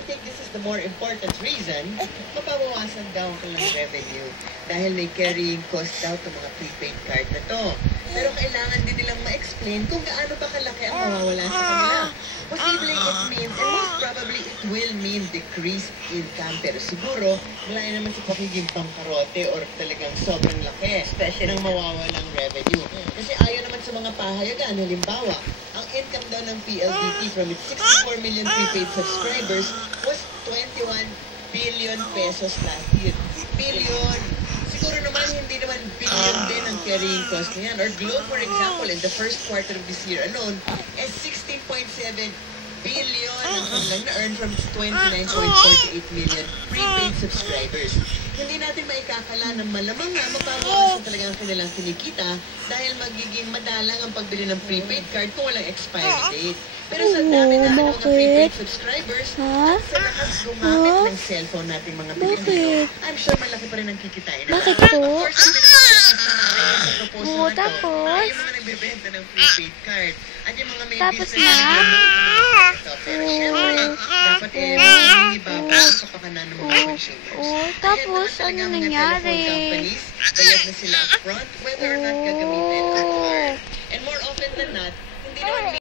I think this is the more important reason, mapabawasan daw ang kanilang revenue dahil may carrying cost daw itong mga prepaid card na to. Pero kailangan din nilang ma-explain kung gaano ba kalaki ang mawawala sa kanila. Posibleng it means, and most probably it will mean decreased income. Pero siguro, wala naman sa pagiging pangkarote or talagang sobrang laki, especially ng mawawalang revenue. Kasi ayon naman sa mga pahayagan, halimbawa, ang income daw ng PLDT from its 64 million prepaid subscribers was 21 billion pesos last year. Billion! Siguro naman, hindi naman billion din ang carrying cost niyan. Or Globe, for example, in the first quarter of this year alone, is 16.7 billion ang kanilang na-earn from its 29.48 million prepaid subscribers. Hindi natin maikakala na malamang nga mapabawasan talaga ang kanilang kinikita dahil magiging madalang ang pagbili ng prepaid card kung walang expiry date. Pero sa dami na mga prepaid subscribers, sa lakas gumamit ng cellphone nating mga Pilipino, I'm sure malaki pa rin ang kikitain. Bakit po? Of course, ang pinakamalakas na sa proposal na to, Tapos? ay yung mga nagbebenta ng prepaid card at yung mga may Tapos business na? ito. Pero syempre, dapat mangingibabaw sa pakanan ng mga consumers. Tapos, Kaya naman talaga ano ang mga nangyari? telephone companies, bayad na sila upfront whether or not gagamitin ang card. And more often than not, hindi naman